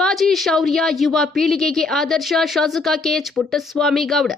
ಶಿವಾಜಿ ಶೌರ್ಯ ಯುವ ಪೀಳಿಗೆಗೆ ಆದರ್ಶ ಶಾಸಕ ಕೆಎಚ್ ಪುಟ್ಟಸ್ವಾಮಿ ಗೌಡ.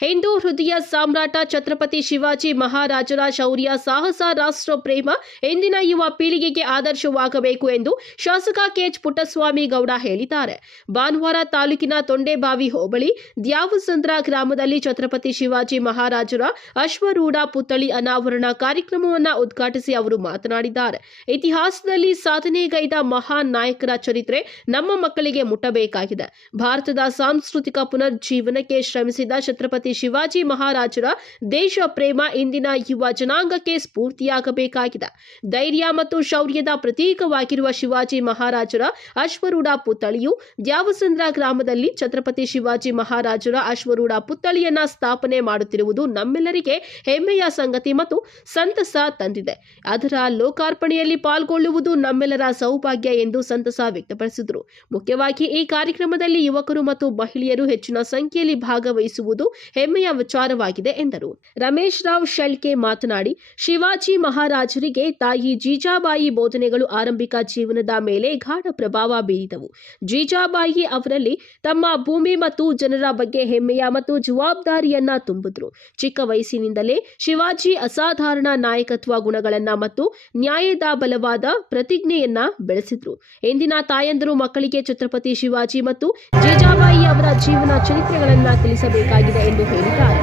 ಹಿಂದೂ ಹೃದಯ ಸಾಮ್ರಾಟ ಛತ್ರಪತಿ ಶಿವಾಜಿ ಮಹಾರಾಜರ ಶೌರ್ಯ ಸಾಹಸ ರಾಷ್ಟ್ರ ಪ್ರೇಮ ಇಂದಿನ ಯುವ ಪೀಳಿಗೆಗೆ ಆದರ್ಶವಾಗಬೇಕು ಎಂದು ಶಾಸಕ ಕೆಎಚ್ ಪುಟ್ಟಸ್ವಾಮಿ ಗೌಡ ಹೇಳಿದ್ದಾರೆ. ಭಾನುವಾರ ತಾಲೂಕಿನ ತೊಂಡೇಬಾವಿ ಹೋಬಳಿ ದ್ಯಾವಸಂದ್ರ ಗ್ರಾಮದಲ್ಲಿ ಛತ್ರಪತಿ ಶಿವಾಜಿ ಮಹಾರಾಜರ ಅಶ್ವರೂಢ ಪುತ್ಥಳಿ ಅನಾವರಣ ಕಾರ್ಯಕ್ರಮವನ್ನು ಉದ್ಘಾಟಿಸಿ ಅವರು ಮಾತನಾಡಿದ್ದಾರೆ. ಇತಿಹಾಸದಲ್ಲಿ ಸಾಧನೆಗೈದ ಮಹಾನ್ ನಾಯಕರ ಚರಿತ್ರೆ ನಮ್ಮ ಮಕ್ಕಳಿಗೆ ಮುಟ್ಟಬೇಕಾಗಿದೆ. ಭಾರತದ ಸಾಂಸ್ಕೃತಿಕ ಪುನರ್ಜೀವನಕ್ಕೆ ಶ್ರಮಿಸಿದ ಛತ್ರಪತಿ ಶಿವಾಜಿ ಮಹಾರಾಜರ ದೇಶ ಪ್ರೇಮ ಇಂದಿನ ಯುವ ಜನಾಂಗಕ್ಕೆ ಸ್ಫೂರ್ತಿಯಾಗಬೇಕಾಗಿದೆ. ಧೈರ್ಯ ಮತ್ತು ಶೌರ್ಯದ ಪ್ರತೀಕವಾಗಿರುವ ಶಿವಾಜಿ ಮಹಾರಾಜರ ಅಶ್ವರೂಢ ಪುತ್ಥಳಿಯು ದ್ಯಾವಸಂದ್ರ ಗ್ರಾಮದಲ್ಲಿ ಛತ್ರಪತಿ ಶಿವಾಜಿ ಮಹಾರಾಜರ ಅಶ್ವರೂಢ ಪುತ್ಥಳಿಯನ್ನ ಸ್ಥಾಪನೆ ಮಾಡುತ್ತಿರುವುದು ನಮ್ಮೆಲ್ಲರಿಗೆ ಹೆಮ್ಮೆಯ ಸಂಗತಿ ಮತ್ತು ಸಂತಸ ತಂದಿದೆ. ಅದರ ಲೋಕಾರ್ಪಣೆಯಲ್ಲಿ ಪಾಲ್ಗೊಳ್ಳುವುದು ನಮ್ಮೆಲ್ಲರ ಸೌಭಾಗ್ಯ ಎಂದು ಸಂತಸ ವ್ಯಕ್ತಪಡಿಸಿದರು. ಮುಖ್ಯವಾಗಿ ಈ ಕಾರ್ಯಕ್ರಮದಲ್ಲಿ ಯುವಕರು ಮತ್ತು ಮಹಿಳೆಯರು ಹೆಚ್ಚಿನ ಸಂಖ್ಯೆಯಲ್ಲಿ ಭಾಗವಹಿಸುವುದು ಹೆಮ್ಮೆಯ ವಿಚಾರವಾಗಿದೆ ಎಂದರು. ರಮೇಶ್ ರಾವ್ ಶೆಳ್ಕೆ ಮಾತನಾಡಿ, ಶಿವಾಜಿ ಮಹಾರಾಜರಿಗೆ ತಾಯಿ ಜೀಜಾಬಾಯಿ ಬೋಧನೆಗಳು ಆರಂಭಿಕ ಜೀವನದ ಮೇಲೆ ಗಾಢ ಪ್ರಭಾವ ಬೀರಿದವು. ಜೀಜಾಬಾಯಿ ಅವರಲ್ಲಿ ತಮ್ಮ ಭೂಮಿ ಮತ್ತು ಜನರ ಬಗ್ಗೆ ಹೆಮ್ಮೆಯ ಮತ್ತು ಜವಾಬ್ದಾರಿಯನ್ನ ತುಂಬಿದ್ರು. ಚಿಕ್ಕ ವಯಸ್ಸಿನಿಂದಲೇ ಶಿವಾಜಿ ಅಸಾಧಾರಣ ನಾಯಕತ್ವ ಗುಣಗಳನ್ನ ಮತ್ತು ನ್ಯಾಯದ ಬಲವಾದ ಪ್ರತಿಜ್ಞೆಯನ್ನ ಬೆಳೆಸಿದ್ರು. ಇಂದಿನ ತಾಯಂದಿರು ಮಕ್ಕಳಿಗೆ ಛತ್ರಪತಿ ಶಿವಾಜಿ ಮತ್ತು ಜೀಜಾಬಾಯಿ ಅವರ ಜೀವನ ಚರಿತ್ರೆಗಳನ್ನ ತಿಳಿಸಬೇಕಾಗಿದೆ ಎಂದು ಹೇಳಿದ್ದಾರೆ.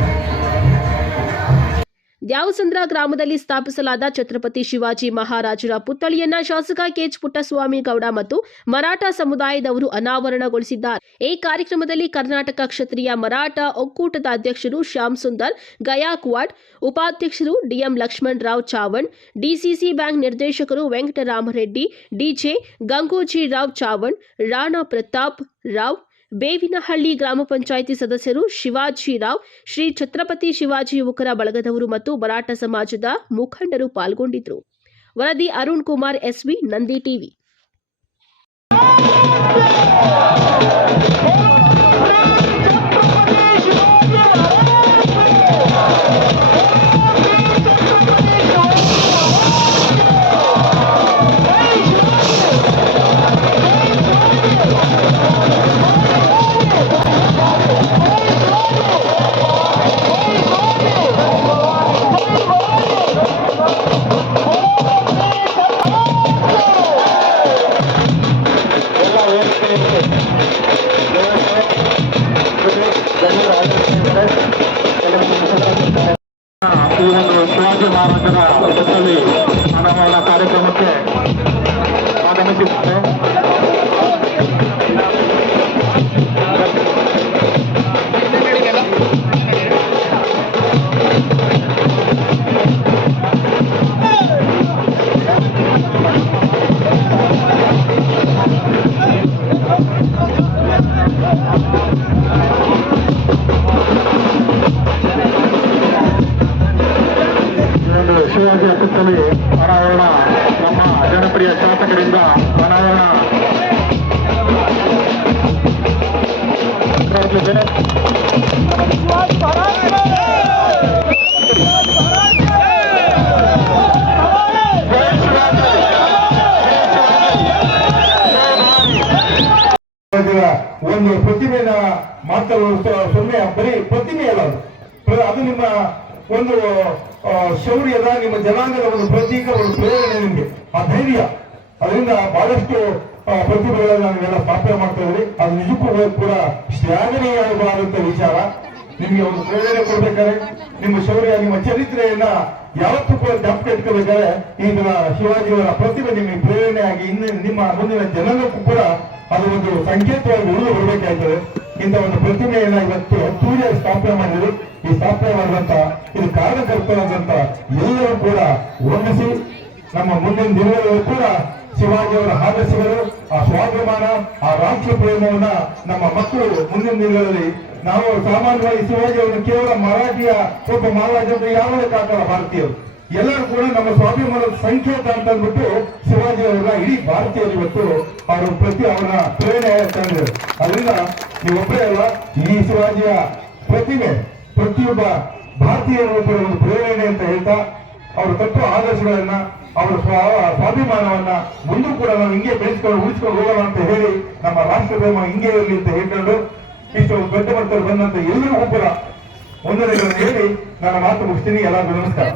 ದ್ಯಾವಸಂದ್ರ ಗ್ರಾಮದಲ್ಲಿ ಸ್ಥಾಪಿಸಲಾದ ಛತ್ರಪತಿ ಶಿವಾಜಿ ಮಹಾರಾಜರ ಪುತ್ಥಳಿಯನ್ನ ಶಾಸಕ ಕೆಎಚ್ ಪುಟ್ಟಸ್ವಾಮಿ ಗೌಡ ಮತ್ತು ಮರಾಠ ಸಮುದಾಯದವರು ಅನಾವರಣಗೊಳಿಸಿದ್ದಾರೆ. ಈ ಕಾರ್ಯಕ್ರಮದಲ್ಲಿ ಕರ್ನಾಟಕ ಕ್ಷತ್ರಿಯ ಮರಾಠ ಒಕ್ಕೂಟದ ಅಧ್ಯಕ್ಷರು ಶ್ಯಾಮ್ ಸುಂದರ್ ಗಯಾಕ್ವಾಡ್, ಉಪಾಧ್ಯಕ್ಷರು DM Lakshman Rao Chavan, DCC bank ನಿರ್ದೇಶಕರು ವೆಂಕಟರಾಮರೆಡ್ಡಿ, ಡಿಜೆ ಗಂಗೋಜಿ ರಾವ್ ಚಾವಣ್, ರಾಣಾ ಪ್ರತಾಪ್ ರಾವ್, ಬೇವಿನಹಳ್ಳಿ ಗ್ರಾಮ ಪಂಚಾಯಿತಿ ಸದಸ್ಯರು ಶಿವಾಜಿರಾವ್, ಶ್ರೀ ಛತ್ರಪತಿ ಶಿವಾಜಿ ಯುವಕರ ಬಳಗದವರು ಮತ್ತು ಮರಾಠ ಸಮಾಜದ ಮುಖಂಡರು ಪಾಲ್ಗೊಂಡಿದ್ದರು. ವರದಿ ಅರುಣ್ ಕುಮಾರ್ ಎಸ್ವಿ, ನಂದಿ ಟಿವಿ. ಶಿವಾಜಿ ಮಹಾರಾಜರ ಪುತ್ಥಳಿ ಅನಾವರಣ ಕಾರ್ಯಕ್ರಮಕ್ಕೆ ಆಗಮಿಸಿದ್ದಾರೆ. ಶಿವಾಜಿಯ ಪುತ್ಥಳಿ ಅನಾವರಣ ನಮ್ಮ ಜನಪ್ರಿಯ ಶಾಸಕರಿಂದ ಅನಾವರಣ ಒಂದು ಪ್ರತಿಮೆನ ಮಾತ್ರ ಸೊನ್ನೆ ಬರೀ ಪ್ರತಿಮೆ ಅಲ್ಲ, ಅದು ನಿಮ್ಮ ಒಂದು ಶೌರ್ಯದ ನಿಮ್ಮ ಜನಾಂಗದ ಒಂದು ಪ್ರತೀಕ, ಒಂದು ಪ್ರೇರಣೆ, ನಿಮಗೆ ಆ ಧೈರ್ಯ. ಅದರಿಂದ ಬಹಳಷ್ಟು ಪ್ರತಿಭೆಗಳನ್ನ ನಾವೆಲ್ಲ ಸ್ಥಾಪನೆ ಮಾಡ್ತಾ ಇದ್ರಿ. ಅದು ನಿಜಕ್ಕೂ ಕೂಡ ಶ್ಲಾಘನೀಯವಾದಂತ ವಿಚಾರ. ನಿಮಗೆ ಒಂದು ಪ್ರೇರಣೆ ಕೊಡ್ಬೇಕಾದ್ರೆ ನಿಮ್ಮ ಶೌರ್ಯ, ನಿಮ್ಮ ಚರಿತ್ರೆಯನ್ನ ಯಾವತ್ತೂ ಕೂಡ ಜ್ಞಾಪಕ ಇಟ್ಕೋಬೇಕಾದ್ರೆ ಈ ದಿನ ಶಿವಾಜಿಯವರ ಪ್ರತಿಭೆ ನಿಮಗೆ ಪ್ರೇರಣೆಯಾಗಿ ನಿಮ್ಮ ಮುಂದಿನ ಜನಾಂಗಕ್ಕೂ ಕೂಡ ಅದು ಒಂದು ಸಂಕೇತವಾಗಿ ಉಳಿದು ಬರಬೇಕಾಗ್ತದೆ. ಇಂಥ ಒಂದು ಪ್ರತಿಮೆಯನ್ನ ಇವತ್ತು ಅದ್ದೂರಿಯ ಸ್ಥಾಪನೆ ಮಾಡಿದ್ರು. ಈ ಸ್ಥಾಪನೆ ಮಾಡುವಂತ ಇದು ಕಾರಣಕರ್ತರಾದಂತ ಎಲ್ಲರೂ ಕೂಡ ವಂದಿಸಿ ನಮ್ಮ ಮುಂದಿನ ದಿನಗಳಲ್ಲೂ ಕೂಡ ಶಿವಾಜಿಯವರ ಆದರ್ಶಗಳು, ಆ ಸ್ವಾಭಿಮಾನ, ಆ ರಾಷ್ಟ್ರ ಪ್ರೇಮವನ್ನ ನಮ್ಮ ಮಕ್ಕಳು ಮುಂದಿನ ದಿನಗಳಲ್ಲಿ ನಾವು ಸಾಮಾನ್ಯವಾಗಿ ಶಿವಾಜಿಯವರನ್ನು ಕೇವಲ ಮರಾಠಿಯ ಒಬ್ಬ ಮಹಾರಾಜ ಯಾವಾಗ ಕಾಕಲ್ಲ, ಭಾರತೀಯರು ಎಲ್ಲರೂ ಕೂಡ ನಮ್ಮ ಸ್ವಾಭಿಮಾನದ ಸಂಕೇತ ಅಂತ ಅಂದ್ಬಿಟ್ಟು ಶಿವಾಜಿ ಅವರ ಇಡೀ ಭಾರತೀಯರು ಇವತ್ತು ಅವರ ಪ್ರೇರಣೆ ತಂದಿದೆ. ಅದರಿಂದ ನೀವೊಬ್ಬರೇ ಅಲ್ಲ, ಈ ಶಿವಾಜಿಯ ಪ್ರತಿಮೆ ಪ್ರತಿಯೊಬ್ಬ ಭಾರತೀಯರು ಕೂಡ ಒಂದು ಪ್ರೇರಣೆ ಅಂತ ಹೇಳ್ತಾ ಅವರ ತತ್ವ ಆದರ್ಶಗಳನ್ನ ಅವರ ಸ್ವಾಭಿಮಾನವನ್ನ ಮುಂದೂ ಕೂಡ ನಾವು ಹಿಂಗೆ ಬೆಳೆಸ್ಕೊಂಡು ಉಳಿಸ್ಕೊಂಡು ಹೋಗೋಣ ಅಂತ ಹೇಳಿ ನಮ್ಮ ರಾಷ್ಟ್ರ ಪ್ರೇಮ ಹಿಂಗೆ ಇರಲಿ ಅಂತ ಹೇಳ್ಕೊಂಡು ಇಷ್ಟು ದೊಡ್ಡ ಮಟ್ಟದಲ್ಲಿ ಬಂದಂತ ಎಲ್ಲರಿಗೂ ಕೂಡ ವಂದನೆಗಳನ್ನು ಹೇಳಿ ನನ್ನ ಮಾತು ಮುಗಿಸ್ತೀನಿ. ಎಲ್ಲರಿಗೂ ನಮಸ್ಕಾರ.